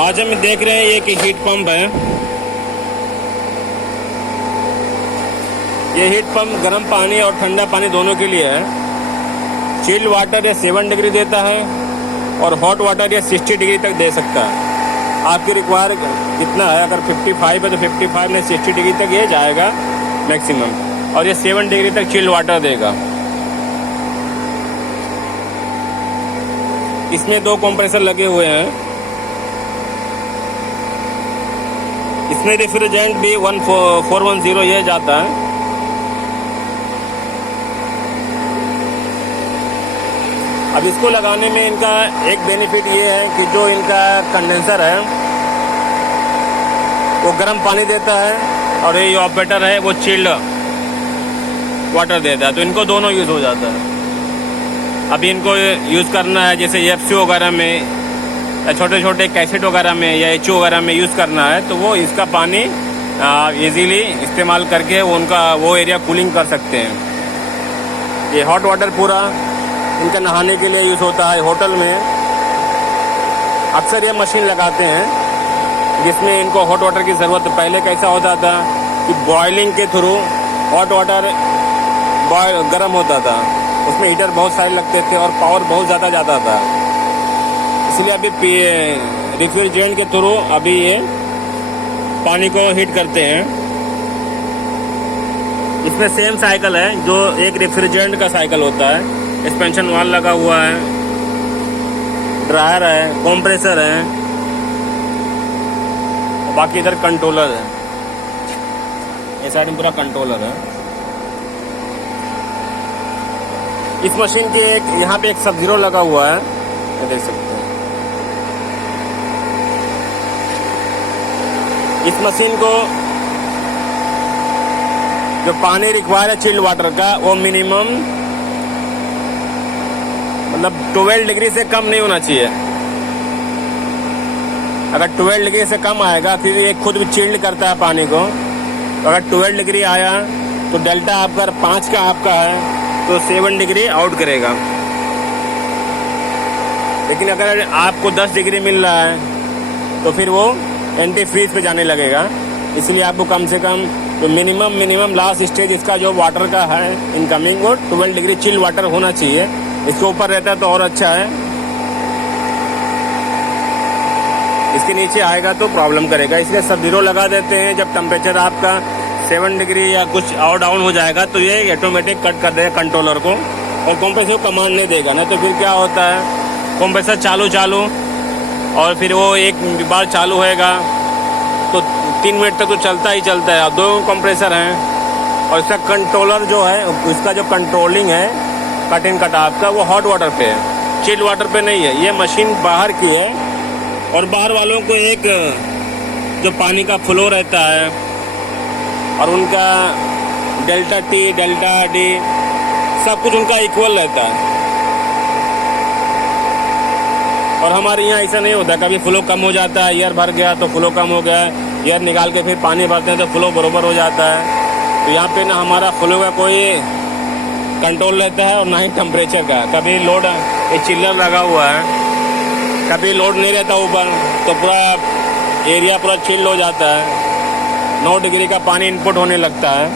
आज हम देख रहे हैं ये कि हीट पंप है। ये हीट पंप गर्म पानी और ठंडा पानी दोनों के लिए है। चिल्ड वाटर ये 7 डिग्री देता है और हॉट वाटर ये 60 डिग्री तक दे सकता है। आपकी रिक्वायर कितना है, अगर 55 है तो 55 में 60 डिग्री तक ये जाएगा मैक्सिमम, और ये 7 डिग्री तक चिल्ड वाटर देगा। इसमें 2 कंप्रेसर लगे हुए हैं। इसमें रेफ्रिजरेंट भी 410 ये जाता है। अब इसको लगाने में इनका एक बेनिफिट ये है कि जो इनका कंडेंसर है वो गर्म पानी देता है और ये ऑपरेटर है वो चिल्ड वाटर देता है, तो इनको दोनों यूज़ हो जाता है। अभी इनको यूज़ करना है जैसे एफसी वगैरह में या छोटे छोटे कैसेट वगैरह में या एचओ वगैरह में यूज़ करना है, तो वो इसका पानी इजीली इस्तेमाल करके वो एरिया कूलिंग कर सकते हैं। ये हॉट वाटर पूरा इनका नहाने के लिए यूज़ होता है। होटल में अक्सर ये मशीन लगाते हैं जिसमें इनको हॉट वाटर की ज़रूरत। पहले कैसा होता था कि बॉयलिंग के थ्रू हॉट वाटर गर्म होता था, उसमें हीटर बहुत सारे लगते थे और पावर बहुत ज़्यादा जाता था। इसलिए अभी रेफ्रिजरेंट के थ्रू अभी ये पानी को हीट करते हैं। इसमें सेम साइकिल है जो एक रेफ्रिजरेंट का साइकिल होता है। एक्सपेंशन वाल लगा हुआ है, ड्रायर है, कंप्रेसर है, बाकी इधर कंट्रोलर है। ये साइड में पूरा कंट्रोलर है। इस मशीन के यहाँ पे एक सब-जीरो लगा हुआ है, ये देख सकते हैं। इस मशीन को जो पानी रिक्वायर है चिल्ड वाटर का वो मिनिमम मतलब 12 डिग्री से कम नहीं होना चाहिए। अगर 12 डिग्री से कम आएगा फिर ये खुद भी चिल्ड करता है पानी को। तो अगर 12 डिग्री आया तो डेल्टा आपका 5 का आपका है तो 7 डिग्री आउट करेगा। लेकिन अगर आपको 10 डिग्री मिल रहा है तो फिर वो एंटी फ्रीज पे जाने लगेगा। इसलिए आपको कम से कम तो मिनिमम लास्ट स्टेज इसका जो वाटर का है इनकमिंग वो 12 डिग्री चिल्ड वाटर होना चाहिए। इसके ऊपर रहता है तो और अच्छा है, इसके नीचे आएगा तो प्रॉब्लम करेगा। इसलिए सब-जीरो लगा देते हैं। जब टेम्परेचर आपका 7 डिग्री या कुछ और डाउन हो जाएगा तो ये ऑटोमेटिक कट कर देगा कंट्रोलर को और कंप्रेसर को कमांड नहीं देगा। ना तो फिर क्या होता है कंप्रेसर चालू और फिर वो एक बार चालू होएगा तो 3 मिनट तक तो चलता ही चलता है। 2 कंप्रेसर हैं और इसका कंट्रोलर जो है इसका जो कंट्रोलिंग है कट इन कट ऑफ का वो हॉट वाटर पे है, चिल्ड वाटर पे नहीं है। ये मशीन बाहर की है और बाहर वालों को एक जो पानी का फ्लो रहता है और उनका डेल्टा टी डेल्टा डी सब कुछ उनका इक्वल रहता है। और हमारे यहाँ ऐसा नहीं होता, कभी फ्लो कम हो जाता है, ईयर भर गया तो फ्लो कम हो गया, ईयर निकाल के फिर पानी भरते हैं तो फ्लो बराबर हो जाता है। तो यहाँ पे ना हमारा फ्लो का कोई कंट्रोल रहता है और ना ही टेम्परेचर का। कभी लोड एक चिल्लर लगा हुआ है, कभी लोड नहीं रहता ऊपर तो पूरा एरिया पूरा चिल्ड हो जाता है। 9 डिग्री का पानी इनपुट होने लगता है।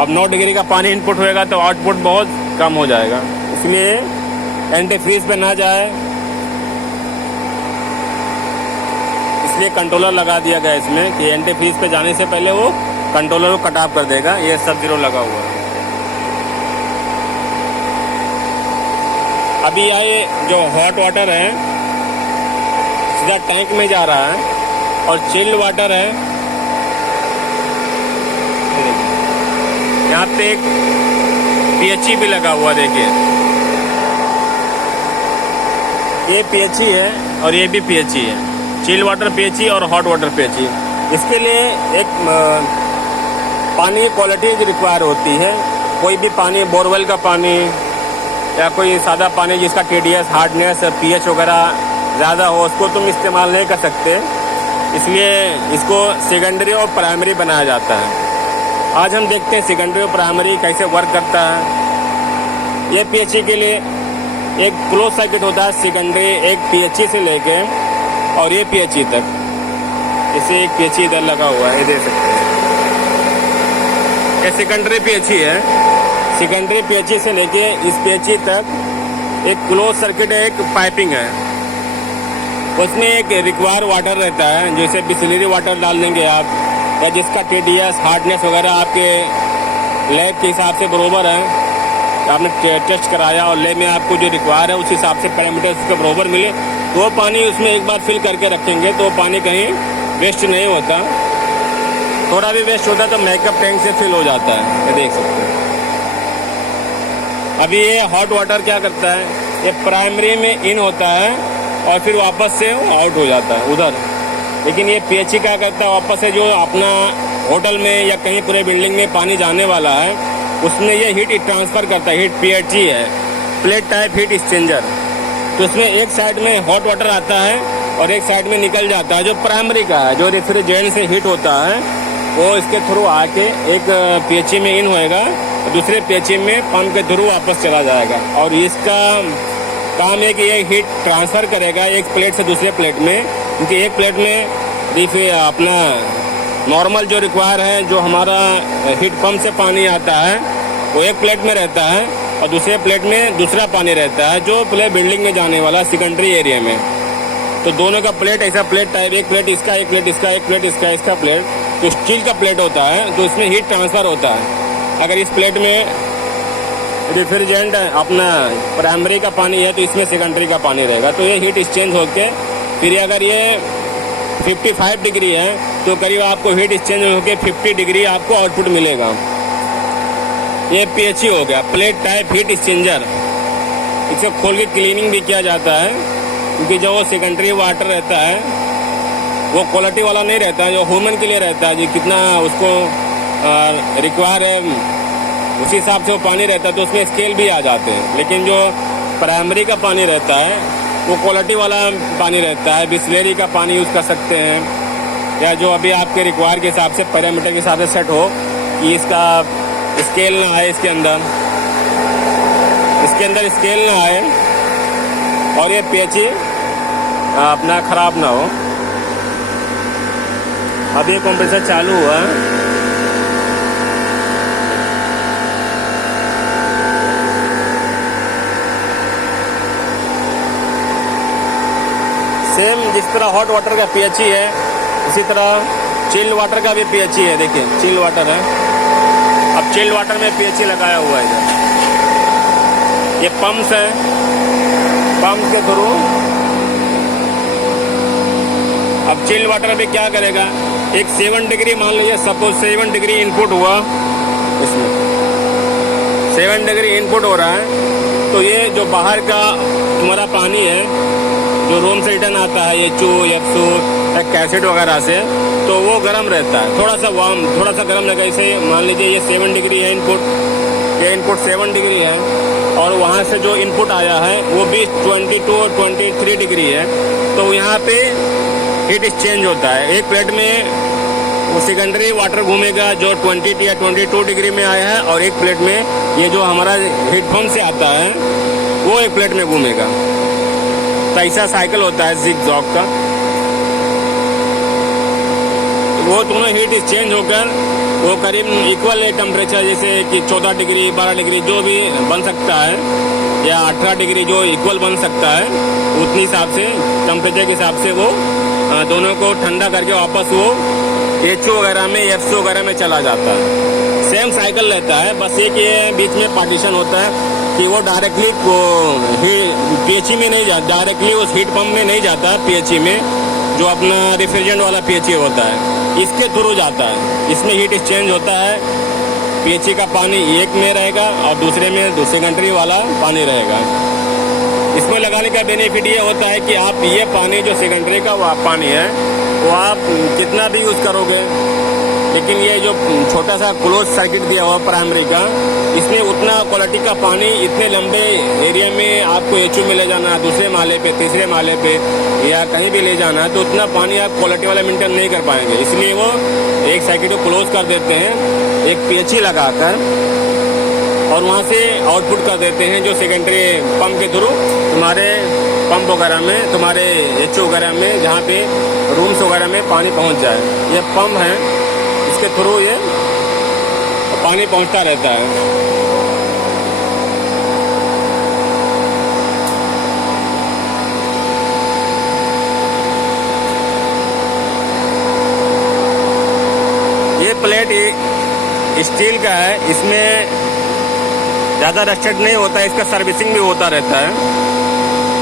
अब 9 डिग्री का पानी इनपुट होएगा तो आउटपुट बहुत कम हो जाएगा। इसलिए एंटी फ्रीज पे ना जाए, इसलिए कंट्रोलर लगा दिया गया इसमें कि एंटी फ्रीज पे जाने से पहले वो कंट्रोलर को कट ऑफ कर देगा। ये सब-जीरो लगा हुआ है। अभी ये जो हॉट वाटर है सीधा टैंक में जा रहा है और चिल्ड वाटर है यहाँ पे एक पीएचई भी लगा हुआ। देखिए ये पीएचई है और ये भी पीएचई है, चिल्ड वाटर पीएचई और हॉट वाटर पीएचई। इसके लिए एक पानी क्वालिटी रिक्वायर होती है। कोई भी पानी, बोरवेल का पानी या कोई सादा पानी जिसका टीडीएस, हार्डनेस, पीएच वगैरह ज़्यादा हो उसको तुम इस्तेमाल नहीं कर सकते। इसलिए इसको सेकेंडरी और प्राइमरी बनाया जाता है। आज हम देखते हैं सेकेंडरी और प्राइमरी कैसे वर्क करता है। ये पीएचई के लिए एक क्लोज सर्किट होता है सेकेंडरी, एक पीएचई से लेके और ये पीएचई तक, इसे एक पीएचई इधर लगा हुआ है, ये देख सकते हैं। ये सेकेंडरी पीएचई है। सेकेंडरी पीएचई से लेके इस पीएचई तक एक क्लोज सर्किट है, एक पाइपिंग है। उसमें एक रिक्वायर वाटर रहता है, जैसे बिस्लरी वाटर डाल देंगे आप, या जिसका टीडीएस हार्डनेस वगैरह आपके लैब के हिसाब से बरोबर है, आपने टेस्ट कराया और लैब में आपको जो रिक्वायर है उस हिसाब से पैरामीटर उसके बरोबर मिले तो वो पानी उसमें एक बार फिल करके रखेंगे तो पानी कहीं वेस्ट नहीं होता। थोड़ा भी वेस्ट होता तो मेकअप टैंक से फिल हो जाता है, ये देख सकते हैं। अभी ये हॉट वाटर क्या करता है, ये प्राइमरी में इन होता है और फिर वापस से आउट हो जाता है उधर। लेकिन ये पीएचई क्या करता है, वापस से जो अपना होटल में या कहीं पूरे बिल्डिंग में पानी जाने वाला है उसमें ये हीट ट्रांसफर करता है। हीट पीएचई है, प्लेट टाइप हीट एक्सचेंजर। तो उसमें एक साइड में हॉट वाटर आता है और एक साइड में निकल जाता है जो प्राइमरी का है, जो रेफ्रिजरेंट से हीट होता है वो इसके थ्रू आके एक पीएचई में इन होएगा, दूसरे पीएचई में पंप के थ्रू वापस चला जाएगा। और इसका काम है कि ये हीट ट्रांसफर करेगा एक प्लेट से दूसरे प्लेट में, क्योंकि एक प्लेट में अपना नॉर्मल जो रिक्वायर है, जो हमारा हीट पंप से पानी आता है वो एक प्लेट में रहता है और दूसरे प्लेट में दूसरा पानी रहता है जो पूरे बिल्डिंग में जाने वाला सेकेंडरी एरिया में। तो दोनों का प्लेट ऐसा प्लेट टाइप, एक प्लेट इसका, एक प्लेट इसका, एक प्लेट इसका, इसका प्लेट तो स्टील का प्लेट होता है, तो इसमें हीट ट्रांसफर होता है। अगर इस प्लेट में रेफ्रिजरेंट अपना प्राइमरी का पानी है तो इसमें सेकेंडरी का पानी रहेगा, तो ये हीट एक्सचेंज होके फिर अगर ये 55 डिग्री है तो करीब आपको हीट एक्सचेंज होकर 50 डिग्री आपको आउटपुट मिलेगा। ये पीएचई हो गया, प्लेट टाइप हीट एक्सचेंजर। इसे खोल के क्लीनिंग भी किया जाता है, क्योंकि जो वो सेकेंडरी वाटर रहता है वो क्वालिटी वाला नहीं रहता है, जो ह्यूमन के लिए रहता है, जो कितना उसको रिक्वायर है उसी हिसाब से वो पानी रहता है, तो उसमें स्केल भी आ जाते हैं। लेकिन जो प्राइमरी का पानी रहता है वो क्वालिटी वाला पानी रहता है, बिस्लेरी का पानी यूज़ कर सकते हैं, या जो अभी आपके रिक्वायर के हिसाब से पैरामीटर के हिसाब से सेट हो कि इसका स्केल ना आए, इसके अंदर स्केल ना आए और ये पीएचई अपना ख़राब ना हो। अब ये कंप्रेसर चालू हुआ, सेम जिस तरह हॉट वाटर का पीएचई है इसी तरह चिल्ड वाटर का भी पीएचई है। देखिए चिल्ड वाटर है, अब चिल्ड वाटर में पीएचई लगाया हुआ है इधर। ये पंप्स है, पंप के थ्रू अब चिल्ड वाटर भी क्या करेगा, एक 7 डिग्री मान लीजिए, सपोज 7 डिग्री इनपुट हुआ, इसमें 7 डिग्री इनपुट हो रहा है, तो ये जो बाहर का तुम्हारा पानी है जो रूम से रिटर्न आता है एचओ एफसो एसिड वगैरह से, तो वो गर्म रहता है, थोड़ा सा वार्म, थोड़ा सा गर्म लगा। इसे मान लीजिए ये 7 डिग्री है इनपुट, ये इनपुट 7 डिग्री है और वहाँ से जो इनपुट आया है वो भी 22 और 23 डिग्री है, तो यहाँ पे हीट एक्सचेंज होता है। एक प्लेट में वो सेकेंडरी वाटर घूमेगा जो 20 या 22 डिग्री में आया है, और एक प्लेट में ये जो हमारा हीट पंप से आता है वो एक प्लेट में घूमेगा। तो ऐसा साइकिल होता है जिग-जैग का। वो दोनों हीट एक्सचेंज होकर वो करीब इक्वल टेम्परेचर, जैसे कि 14 डिग्री 12 डिग्री जो भी बन सकता है, या 18 डिग्री जो इक्वल बन सकता है, उतनी हिसाब से टेम्परेचर के हिसाब से वो दोनों को ठंडा करके वापस वो एचओ वगैरह में एफसो वगैरह में चला जाता है। सेम साइकिल रहता है, बस एक ये बीच में पार्टीशन होता है कि वो डायरेक्टली पीएचई में नहीं जाता, डायरेक्टली उस हीट पंप में नहीं जाता पीएचई में, जो अपना रेफ्रिजरेंट वाला पीएचई होता है इसके थ्रू जाता है। इसमें हीट एक्सचेंज होता है, पीएचई का पानी एक में रहेगा और दूसरे में सेकेंडरी वाला पानी रहेगा। इसमें लगाने का बेनिफिट ये होता है कि आप ये पानी जो सेकेंडरी का पानी है वो आप कितना भी यूज़ करोगे, लेकिन ये जो छोटा सा क्लोज सर्किट दिया हुआ प्राइमरी का, इसमें उतना क्वालिटी का पानी इतने लंबे एरिया में आपको एचओ में ले जाना है, दूसरे माले पे, तीसरे माले पे या कहीं भी ले जाना है, तो उतना पानी आप क्वालिटी वाला मेंटेन नहीं कर पाएंगे। इसलिए वो एक सर्किट को क्लोज कर देते हैं एक पीएचई लगाकर, और वहाँ से आउटपुट कर देते हैं जो सेकेंडरी पंप के थ्रू तुम्हारे पंप वगैरह में, तुम्हारे एचओ वगैरह में, जहाँ पे रूम्स वगैरह में पानी पहुँच जाए। ये पंप है, इसके थ्रू ये पानी पहुँचता रहता है। ये प्लेट स्टील का है, इसमें ज़्यादा रस्टेड नहीं होता है, इसका सर्विसिंग भी होता रहता है।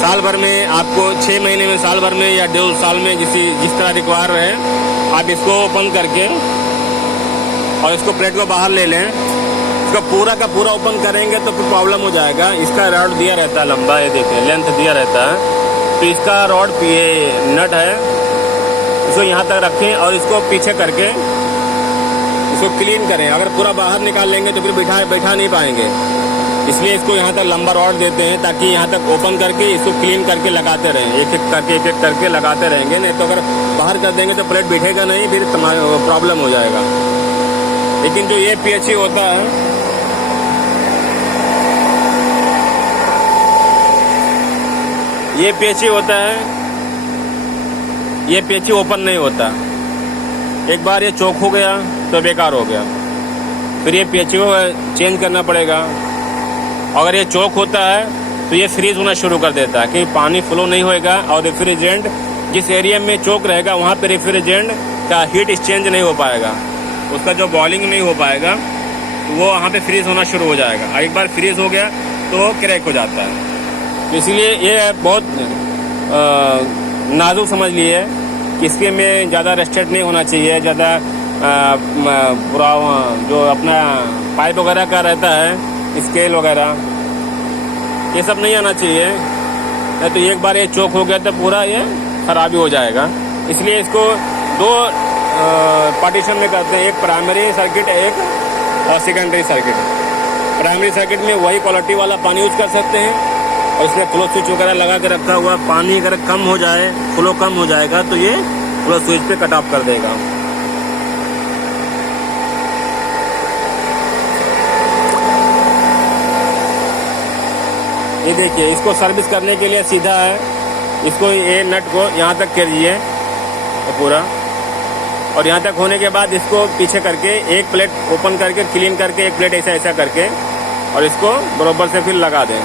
साल भर में आपको 6 महीने में, साल भर में या 2 साल में जिस तरह रिक्वायर है, आप इसको ओपन करके और इसको प्लेट को बाहर ले लें। इसको पूरा का पूरा ओपन करेंगे तो फिर प्रॉब्लम हो जाएगा। इसका रॉड दिया रहता है लंबा, ये देखिए लेंथ दिया रहता है। तो इसका रॉड नट है, इसको यहाँ तक रखें और इसको पीछे करके इसको क्लीन करें। अगर पूरा बाहर निकाल लेंगे तो फिर बैठा नहीं पाएंगे, इसलिए इसको यहाँ तक लंबा रॉड देते हैं ताकि यहाँ तक ओपन करके इसको क्लीन करके लगाते रहें। एक एक करके लगाते रहेंगे, नहीं तो अगर बाहर कर देंगे तो प्लेट बैठेगा नहीं, फिर प्रॉब्लम हो जाएगा। लेकिन जो ये पीएचई होता है, ये पीएचई होता है, ये पीएचई ओपन नहीं होता। एक बार ये चौक हो गया तो बेकार हो गया, फिर ये पीएचई को चेंज करना पड़ेगा। अगर ये चौक होता है तो ये फ्रीज होना शुरू कर देता है कि पानी फ्लो नहीं होएगा और रेफ्रिजरेंट जिस एरिया में चौक रहेगा वहाँ पे रेफ्रिजरेंट का हीट एक्सचेंज नहीं हो पाएगा, उसका जो बॉइलिंग नहीं हो पाएगा, वो वहाँ पे फ्रीज होना शुरू हो जाएगा। एक बार फ्रीज हो गया तो क्रैक हो जाता है। तो इसलिए ये बहुत नाजुक समझ लिए कि इसके में ज़्यादा रस्टेड नहीं होना चाहिए, ज़्यादा पूरा जो अपना पाइप वगैरह का रहता है, स्केल वगैरह, ये सब नहीं आना चाहिए। नहीं तो एक बार ये चौक हो गया तो पूरा ये खराबी हो जाएगा। इसलिए इसको 2 पार्टीशन में करते हैं, एक प्राइमरी सर्किट, एक और सेकेंडरी सर्किट। प्राइमरी सर्किट में वही क्वालिटी वाला पानी यूज कर सकते हैं और इसमें फ्लो स्विच वगैरह लगा के रखा हुआ। पानी अगर कम हो जाए, फ्लो कम हो जाएगा तो ये फ्लो स्विच पे कट ऑफ कर देगा। ये देखिए, इसको सर्विस करने के लिए सीधा है, इसको ये नट को यहाँ तक कीजिए पूरा, और यहाँ तक होने के बाद इसको पीछे करके एक प्लेट ओपन करके क्लीन करके एक प्लेट ऐसा करके और इसको बराबर से फिर लगा दें।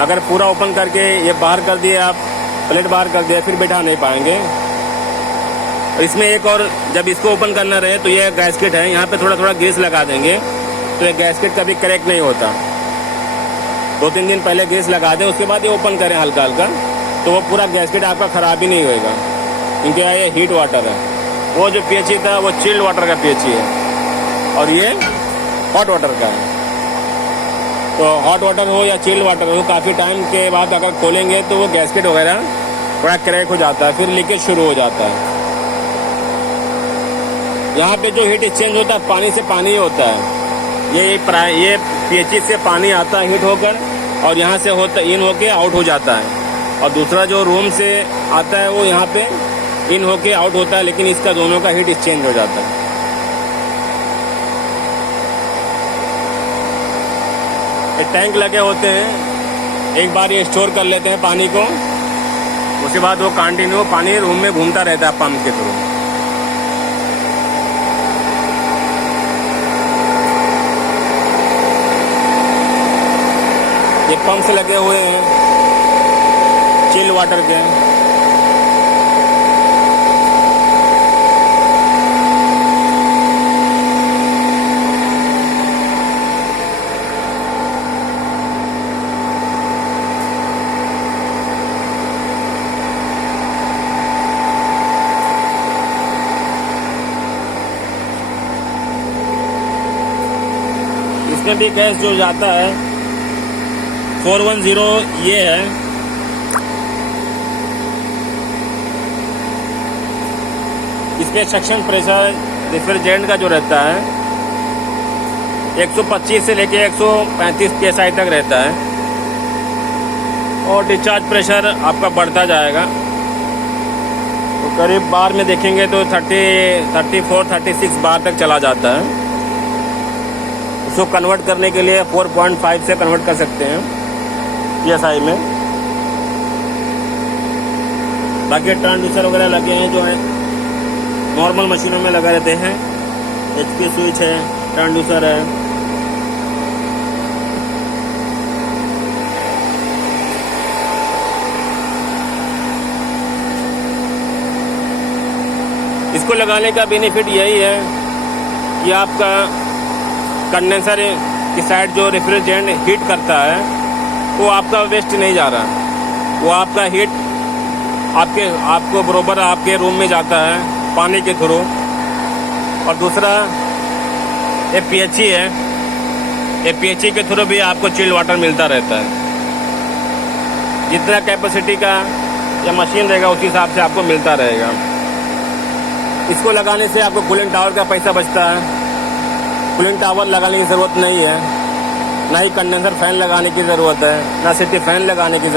अगर पूरा ओपन करके ये बाहर कर दिए, आप प्लेट बाहर कर दिए, फिर बैठा नहीं पाएंगे। और इसमें एक और, जब इसको ओपन करना रहे तो ये गैस्केट है, यहाँ पे थोड़ा थोड़ा ग्रीस लगा देंगे तो ये गैस्केट कभी क्रैक नहीं होता। 2-3 दिन पहले ग्रीस लगा दें, उसके बाद ये ओपन करें हल्का हल्का, तो वो पूरा गैस्केट आपका खराब ही नहीं होएगा, क्योंकि ये हीट वाटर है। वो जो पीएचई था वो चिल्ड वाटर का पीएचई है और ये हॉट वाटर का है। तो हॉट वाटर हो या चिल्ड वाटर हो, काफ़ी टाइम के बाद अगर खोलेंगे तो वो गैस्केट वगैरह थोड़ा क्रैक हो जाता है, फिर लीकेज शुरू हो जाता है। यहाँ पे जो हीट एक्सचेंज होता है पानी से पानी होता है। ये पीएचई से पानी आता है हीट होकर और यहाँ से होता इन होके आउट हो जाता है, और दूसरा जो रूम से आता है वो यहाँ पे इन होके आउट होता है, लेकिन इसका दोनों का हीट एक्सचेंज हो जाता है। ये टैंक लगे होते हैं, एक बार ये स्टोर कर लेते हैं पानी को, उसके बाद वो कंटिन्यू पानी रूम में घूमता रहता है पंप के थ्रू। ये पंप से लगे हुए हैं चिल वाटर के। इसमें भी गैस जो जाता है 410 ये है। इसमें सक्शन प्रेशर रेफ्रिजरेंट का जो रहता है 125 से लेके 135 psi तक रहता है, और डिस्चार्ज प्रेशर आपका बढ़ता जाएगा। तो करीब बार में देखेंगे तो 34-36 बार तक चला जाता है। उसको कन्वर्ट करने के लिए 4.5 से कन्वर्ट कर सकते हैं psi में। बाकी ट्रांसड्यूसर वगैरह लगे हैं जो है नॉर्मल मशीनों में लगा रहते हैं। HP स्विच है, ट्रांसड्यूसर है। इसको लगाने का बेनिफिट यही है कि आपका कंडेंसर की साइड जो रेफ्रिजरेंट हीट करता है वो आपका वेस्ट नहीं जा रहा, वो आपका हीट आपको बरोबर आपके रूम में जाता है पानी के थ्रू। और दूसरा APHE है, APHE के थ्रू भी आपको चिल्ड वाटर मिलता रहता है। जितना कैपेसिटी का या मशीन रहेगा उस हिसाब से आपको मिलता रहेगा। इसको लगाने से आपको कूलिंग टावर का पैसा बचता है। कूलिंग टावर लगाने की ज़रूरत नहीं है, ना ही कंडेंसर फैन लगाने की ज़रूरत है, ना सिटी फैन लगाने की